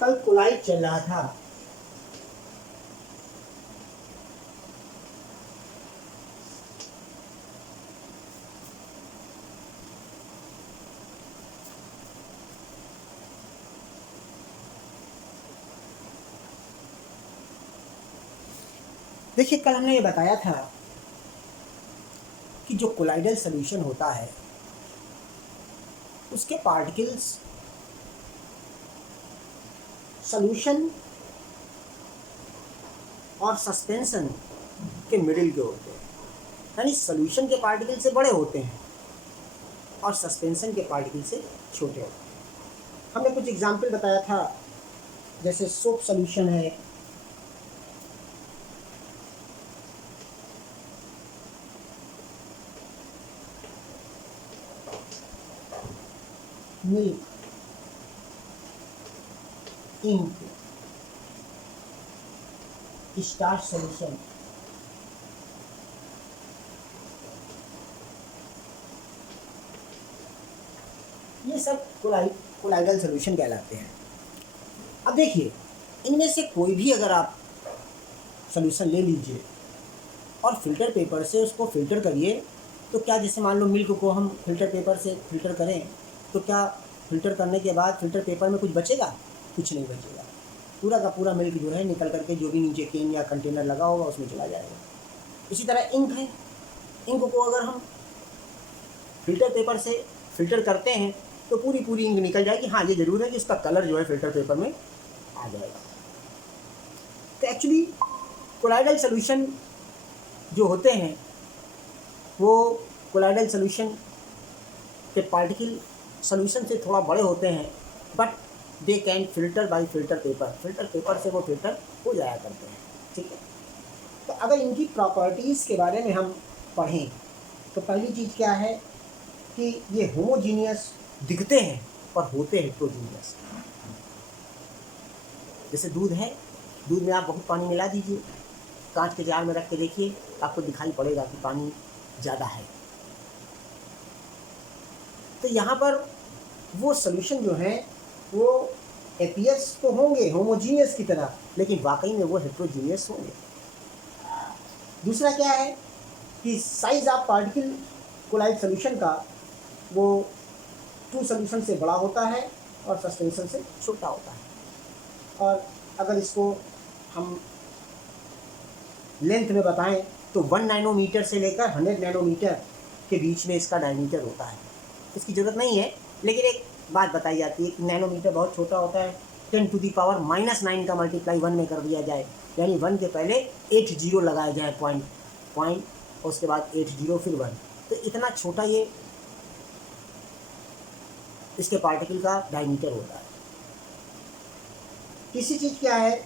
कल कोलाइड चल रहा था। देखिए, कल हमने ये बताया था कि जो कोलाइडल सॉल्यूशन होता है उसके पार्टिकल्स सॉल्यूशन और सस्पेंशन के मिडिल के होते हैं, यानी सॉल्यूशन के पार्टिकल से बड़े होते हैं और सस्पेंशन के पार्टिकल से छोटे होते हैं। हमने कुछ एग्जाम्पल बताया था, जैसे सोप सॉल्यूशन है, मिल्क, इंक, स्टार्च सॉल्यूशन, ये सब कोलाइडल सॉल्यूशन कहलाते हैं। अब देखिए, इनमें से कोई भी अगर आप सॉल्यूशन ले लीजिए और फिल्टर पेपर से उसको फिल्टर करिए, तो क्या, जैसे मान लो मिल्क को हम फिल्टर पेपर से फिल्टर करें, तो क्या फिल्टर करने के बाद फिल्टर पेपर में कुछ बचेगा? कुछ नहीं बचेगा। पूरा का पूरा मिल्क जो है निकल करके जो भी नीचे केन या कंटेनर लगा होगा उसमें चला जाएगा। इसी तरह इंक है, इंक को अगर हम फिल्टर पेपर से फिल्टर करते हैं तो पूरी पूरी इंक निकल जाएगी। हाँ, ये ज़रूर है कि इसका कलर जो है फिल्टर पेपर में आ जाएगा। तो एक्चुअली कोलाइडल सॉल्यूशन जो होते हैं वो कोलाइडल सॉल्यूशन के पार्टिकल सॉल्यूशन से थोड़ा बड़े होते हैं, but they can filter by filter paper से वो फिल्टर हो जाया करते हैं। ठीक है, तो अगर इनकी प्रॉपर्टीज़ के बारे में हम पढ़ें तो पहली चीज़ क्या है कि ये होमोजीनियस दिखते हैं पर होते हेट्रोजीनियस। जैसे दूध है, दूध में आप बहुत पानी मिला दीजिए, कांच के जार में रख के देखिए, आपको दिखाई पड़ेगा कि पानी ज़्यादा है। तो यहाँ पर वो सॉल्यूशन जो है वो एपीएस तो होंगे होमोजीनियस की तरह, लेकिन वाकई में वो हेट्रोजीनियस होंगे। दूसरा क्या है कि size of particle colloid solution का वो टू सॉल्यूशन से बड़ा होता है और सस्पेंशन से छोटा होता है। और अगर इसको हम लेंथ में बताएं तो 1 नैनोमीटर से लेकर 100 नैनोमीटर के बीच में इसका डायमीटर होता है। इसकी ज़रूरत नहीं है, लेकिन एक बात बताई जाती है कि नैनोमीटर बहुत छोटा होता है। 10⁻⁹ का मल्टीप्लाई 1 में कर दिया जाए, यानी 1 के पहले 8 जीरो लगाया जाए, पॉइंट और उसके बाद 8 जीरो फिर 1, तो इतना छोटा ये इसके पार्टिकल का डायमीटर होता है। तीसरी चीज़ क्या है,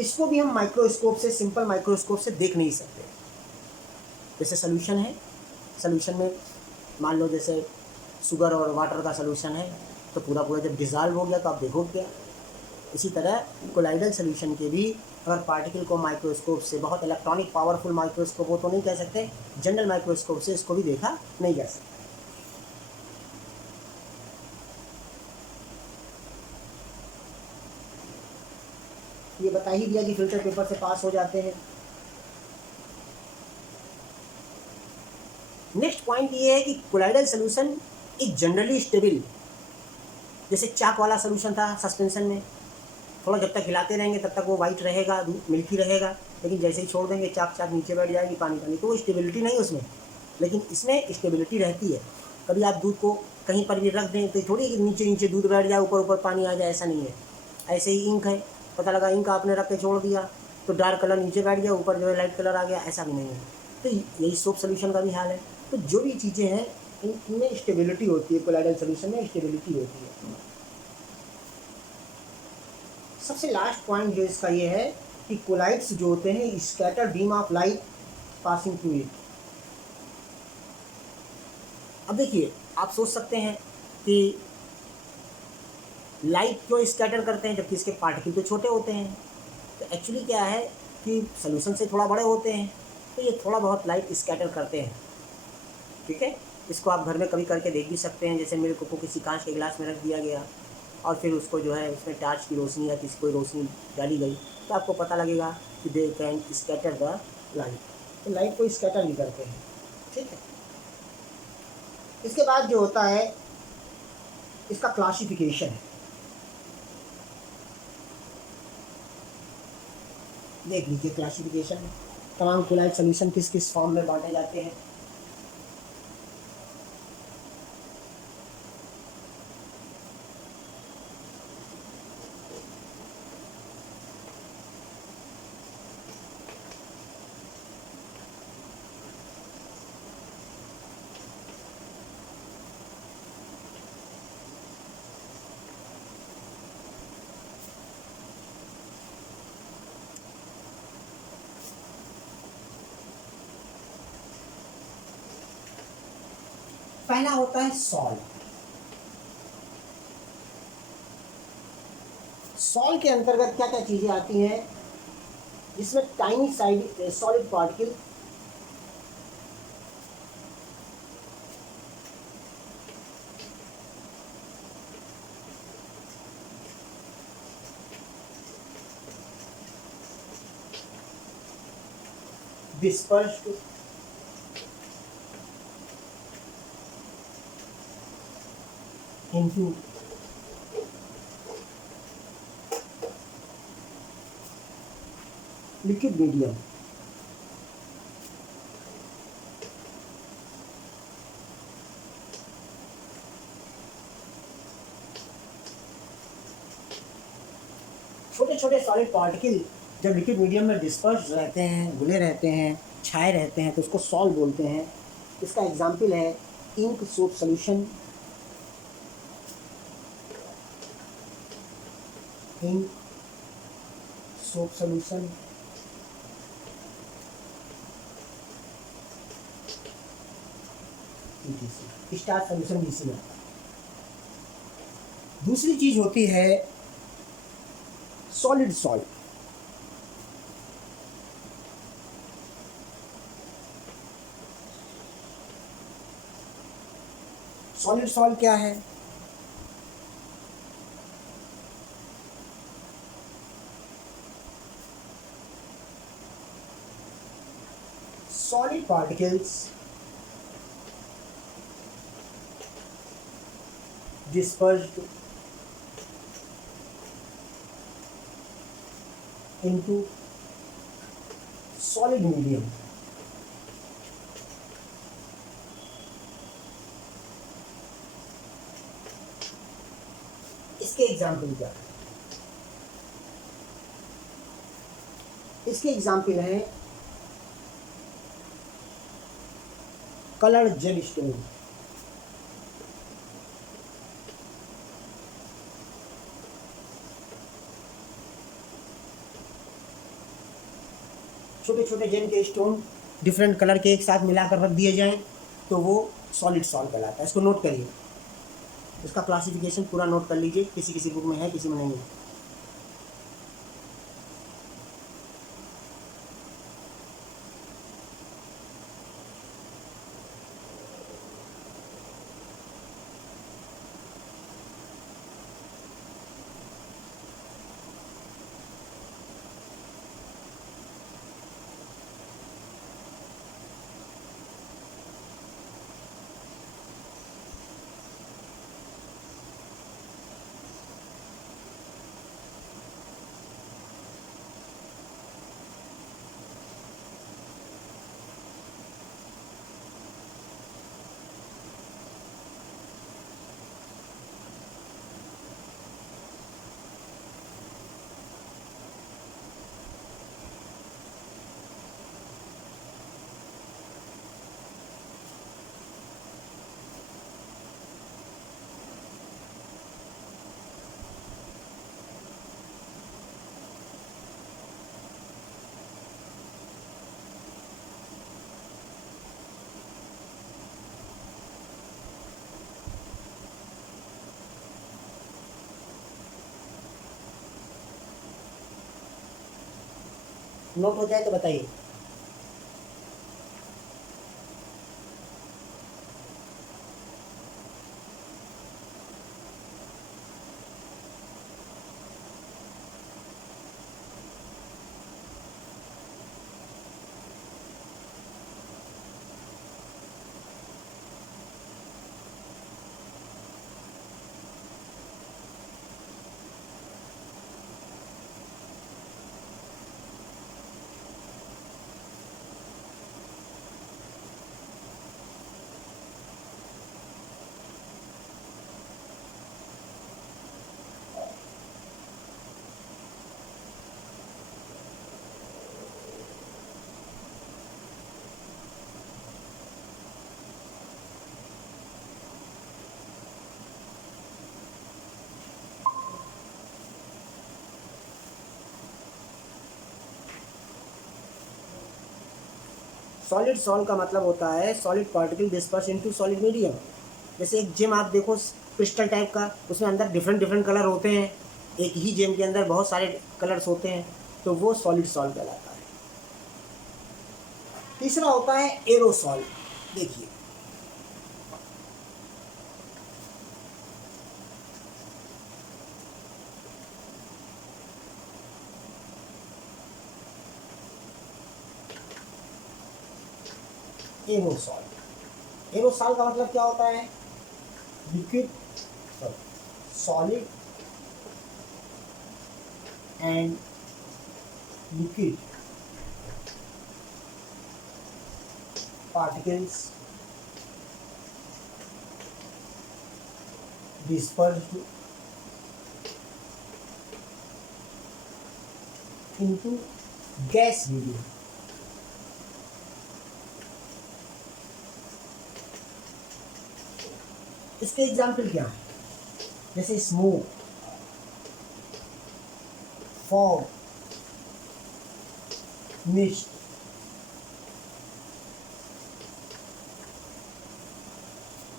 इसको भी हम माइक्रोस्कोप से, सिंपल माइक्रोस्कोप से देख नहीं सकते। जैसे सॉल्यूशन है, सॉल्यूशन में मान लो जैसे शुगर और वाटर का सॉल्यूशन है, तो पूरा पूरा जब डिज़ाल्व हो गया तो आप देखो क्या। इसी तरह कोलाइडल सॉल्यूशन के भी अगर पार्टिकल को माइक्रोस्कोप से, बहुत इलेक्ट्रॉनिक पावरफुल माइक्रोस्कोप हो तो नहीं कह सकते, जनरल माइक्रोस्कोप से इसको भी देखा नहीं जा सकता। ये बता ही दिया कि फिल्टर पेपर से पास हो जाते हैं। नेक्स्ट पॉइंट ये है कि colloidal solution is generally stable. जैसे चाक वाला सॉल्यूशन था सस्पेंशन में, थोड़ा जब तक हिलाते रहेंगे तब तक वो वाइट रहेगा, मिल्की रहेगा, लेकिन जैसे ही छोड़ देंगे चाक चाक नीचे बैठ जाएगी पानी पानी, तो वो स्टेबिलिटी नहीं उसमें। लेकिन इसमें स्टेबिलिटी रहती है। कभी आप दूध को कहीं पर भी रख दें तो थोड़ी कि नीचे नीचे दूध बैठ जाए, ऊपर ऊपर पानी आ जाए, ऐसा नहीं है। ऐसे ही इंक है, पता लगा इंक आपने रख के छोड़ दिया तो डार्क कलर नीचे बैठ गया, ऊपर जो है लाइट कलर आ गया, ऐसा भी नहीं है। तो यही सोप सॉल्यूशन का भी हाल है। तो जो भी चीज़ें हैं इनमें स्टेबिलिटी होती है, कोलाइडल सॉल्यूशन में स्टेबिलिटी होती है। सबसे लास्ट पॉइंट जो इसका ये है कि कोलाइड्स जो होते हैं scatter beam of light passing through it. अब देखिए, आप सोच सकते हैं कि लाइट क्यों स्कैटर करते हैं जबकि इसके पार्टिकल तो छोटे होते हैं। तो एक्चुअली क्या है कि सॉल्यूशन से थोड़ा बड़े होते हैं, तो ये थोड़ा बहुत लाइट स्कैटर करते हैं। ठीक है, इसको आप घर में कभी करके देख भी सकते हैं। जैसे मेरे को किसी कांच के गिलास में रख दिया गया और फिर उसको जो है उसमें टार्च की रोशनी या किसी कोई रोशनी डाली गई तो आपको पता लगेगा कि they can scatter the light, तो लाइट को स्कैटर भी करते हैं। ठीक है, इसके बाद जो होता है इसका क्लासिफिकेशन है। देख लीजिए क्लासिफिकेशन में तमाम कोलाइट सोल्यूशन किस किस फॉर्म में बांटे जाते हैं। पहला होता है सॉल्ट। सॉल्ट के अंतर्गत क्या क्या चीजें आती हैं, जिसमें tiny side solid particle dispersed into liquid medium। छोटे छोटे सॉलिड पार्टिकल जब लिक्विड मीडियम में डिस्पर्स रहते हैं, घुले रहते हैं, छाए रहते हैं, तो उसको सॉल्ट बोलते हैं। इसका एग्जाम्पल है ink soap solution, ink soap solution, star solution DC में। दूसरी चीज होती है सॉलिड सॉल्ट। सॉलिड सॉल्ट क्या है? solid particles dispersed into solid medium। इसके एग्जाम्पल क्या है? इसके एग्जाम्पल है कलर जेल स्टोन, छोटे छोटे जेल के स्टोन डिफरेंट कलर के एक साथ मिलाकर रख दिए जाएं तो वो सॉलिड सॉल्ट कहलाता है। इसको नोट करिए, इसका क्लासिफिकेशन पूरा नोट कर लीजिए, किसी किसी बुक में है, किसी में नहीं है। नोट हो जाए तो बताइए। सॉलिड सॉल्ट का मतलब होता है solid particle disperse into solid medium. जैसे एक जेम आप देखो क्रिस्टल टाइप का, उसमें अंदर डिफरेंट डिफरेंट कलर होते हैं, एक ही जेम के अंदर बहुत सारे कलर्स होते हैं, तो वो सॉलिड सॉल्ट कहलाता है। तीसरा होता है एरोसॉल। देखिए एरोसॉल, एरोसॉल का मतलब क्या होता है? Liquid, solid and liquid particles dispersed into gas medium। इसके एग्जाम्पल क्या है? जैसे स्मोक, फॉग, मिस्ट,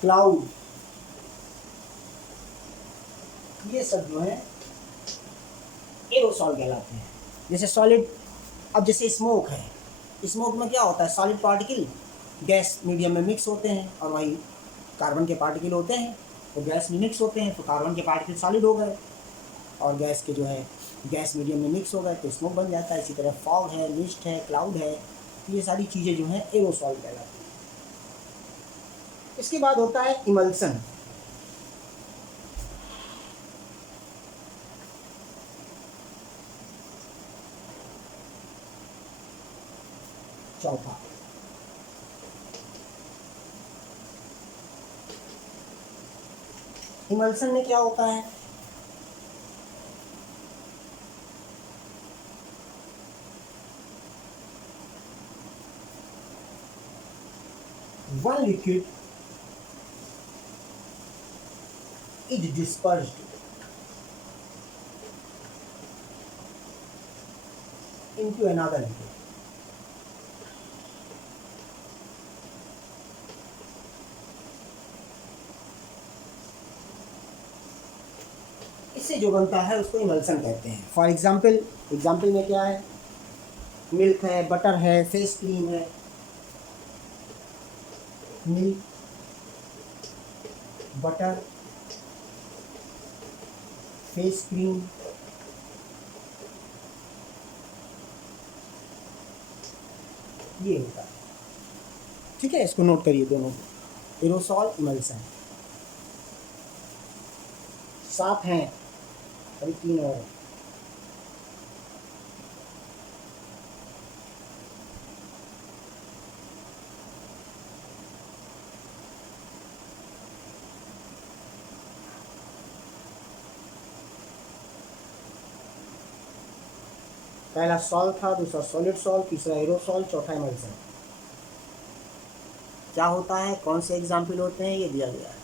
क्लाउड, ये सब जो है एरोसॉल कहलाते हैं। जैसे सॉलिड, अब जैसे स्मोक है, स्मोक में क्या होता है? सॉलिड पार्टिकल गैस मीडियम में मिक्स होते हैं और वही कार्बन के पार्टिकल होते हैं, तो गैस में मिक्स होते हैं तो कार्बन के पार्टिकल सॉलिड हो गए और गैस के जो है गैस मीडियम में मिक्स हो गए तो स्मोक बन जाता है। इसी तरह फॉग है, मिस्ट है, क्लाउड है, तो ये सारी चीज़ें जो हैं एरोसॉल कहलाती हैं। इसके बाद होता है इमल्सन। चौथा इमल्सन में क्या होता है? One liquid is dispersed into another liquid। इससे जो बनता है उसको इमल्सन कहते हैं। फॉर एग्जाम्पल, एग्जाम्पल में क्या है? मिल्क है, बटर है, फेस क्रीम है। मिल्क, बटर, फेस क्रीम, ये होता है। ठीक है, इसको नोट करिए दोनों, एरोसॉल, इमल्सन। 7 हैं, अभी 3 और। पहला सॉल था, दूसरा सॉलिड सॉल, तीसरा एरोसॉल, चौथा इमल्सन। क्या होता है, कौन से एग्जाम्पल होते हैं, ये दिया गया है।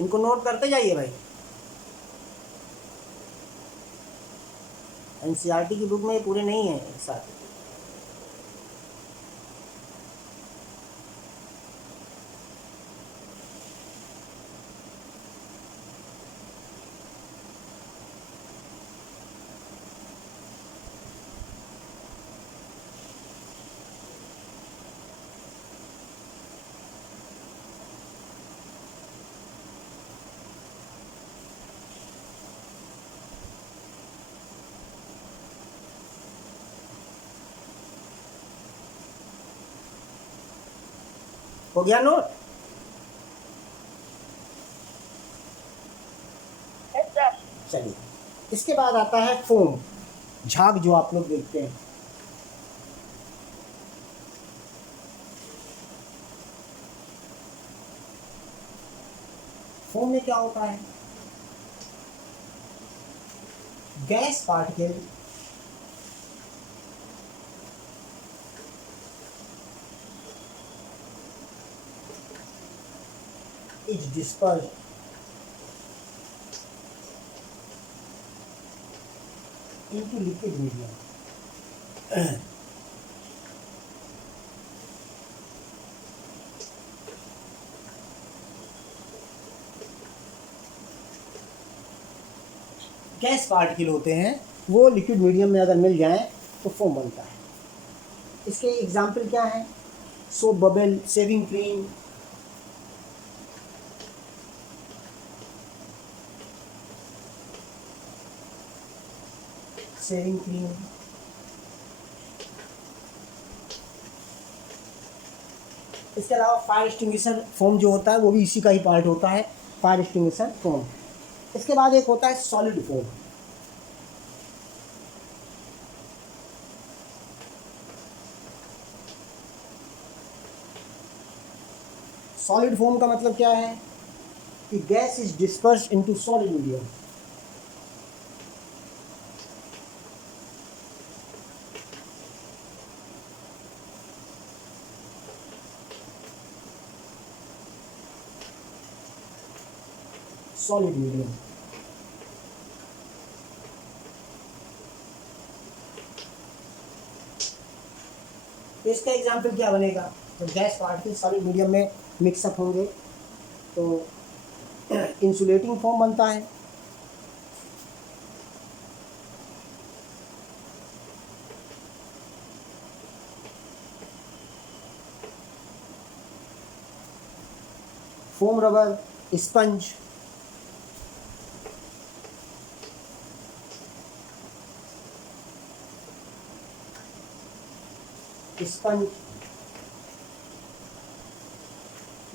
इनको नोट करते जाइए भाई। एनसीईआरटी की बुक में ये पूरे नहीं है एक साथ। हो गया नोट? चलिए, इसके बाद आता है फोम, झाग जो आप लोग देखते हैं। फोम में क्या होता है? Gas particle is dispersed into liquid medium. Gas particle होते हैं वो लिक्विड मीडियम में अगर मिल जाएं तो फोम बनता है। इसके एग्जाम्पल क्या हैं? Soap bubble, shaving cream, shaving cream, इसके अलावा फायर एक्सटिंग्विशर फोम जो होता है वो भी इसी का ही पार्ट होता है, फायर एक्सटिंग्विशर फोम। इसके बाद एक होता है सॉलिड फोम। सॉलिड फोम का मतलब क्या है कि gas is disperse into solid medium. Solid medium. तो इसका एग्जाम्पल क्या बनेगा? तो गैस पार्टिकल सॉलिड मीडियम में मिक्सअप होंगे तो इंसुलेटिंग फोम बनता है। फोम रबर, स्पंज, स्पंज,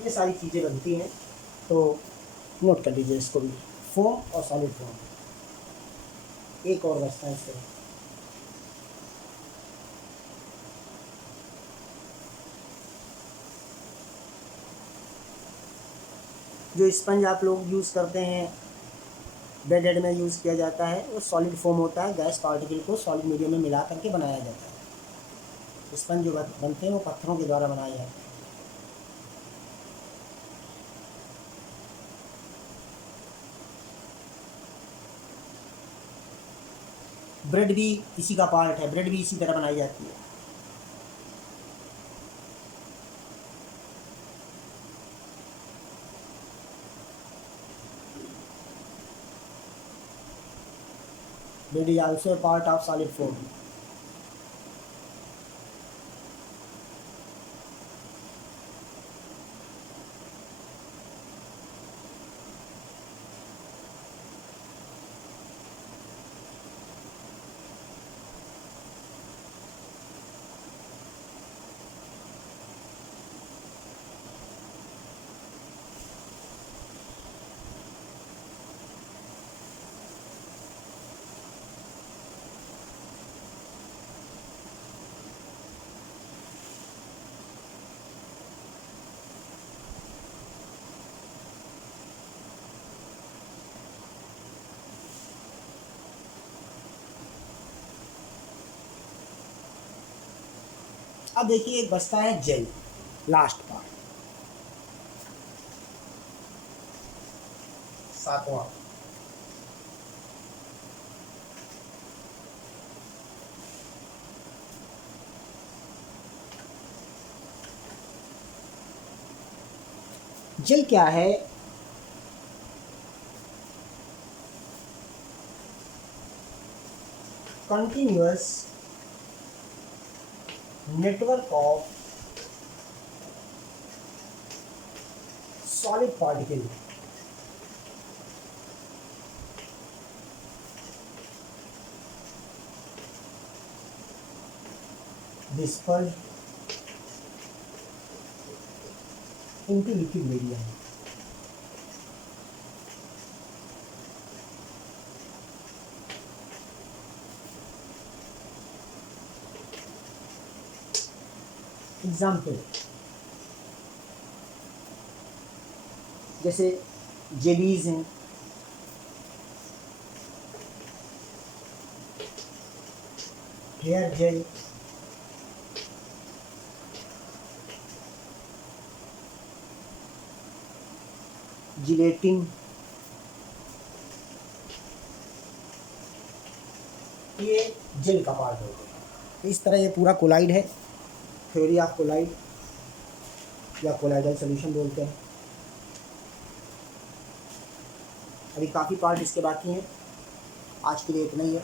ये सारी चीज़ें बनती हैं। तो नोट कर लीजिए इसको भी, फोम और सॉलिड फोम। एक और बचता है इससे, जो स्पंज आप लोग यूज़ करते हैं, बेड हेड में यूज़ किया जाता है, वो सॉलिड फोम होता है। गैस पार्टिकल को सॉलिड मीडियम में मिला करके बनाया जाता है। स्पंज जो बनते हैं वो पत्थरों के द्वारा बनाए जाते हैं। ब्रेड भी इसी का पार्ट है, ब्रेड भी इसी तरह बनाई जाती है। Bread is also a part of solid foam. अब देखिए एक बचता है जेल, लास्ट पार्ट, सातवां। जेल क्या है? Continuous network of solid particle dispersed into liquid medium। Example जैसे जेलीज हैं, हेयर जेल, जिलेटिन, ये जेल का पार्ट होते हैं। तो इस तरह ये पूरा कोलाइड है, थ्योरी ऑफ कोलाइड या कोलाइडल सॉल्यूशन बोलते हैं। अभी काफ़ी पार्ट इसके बाकी हैं, आज के लिए इतना ही है।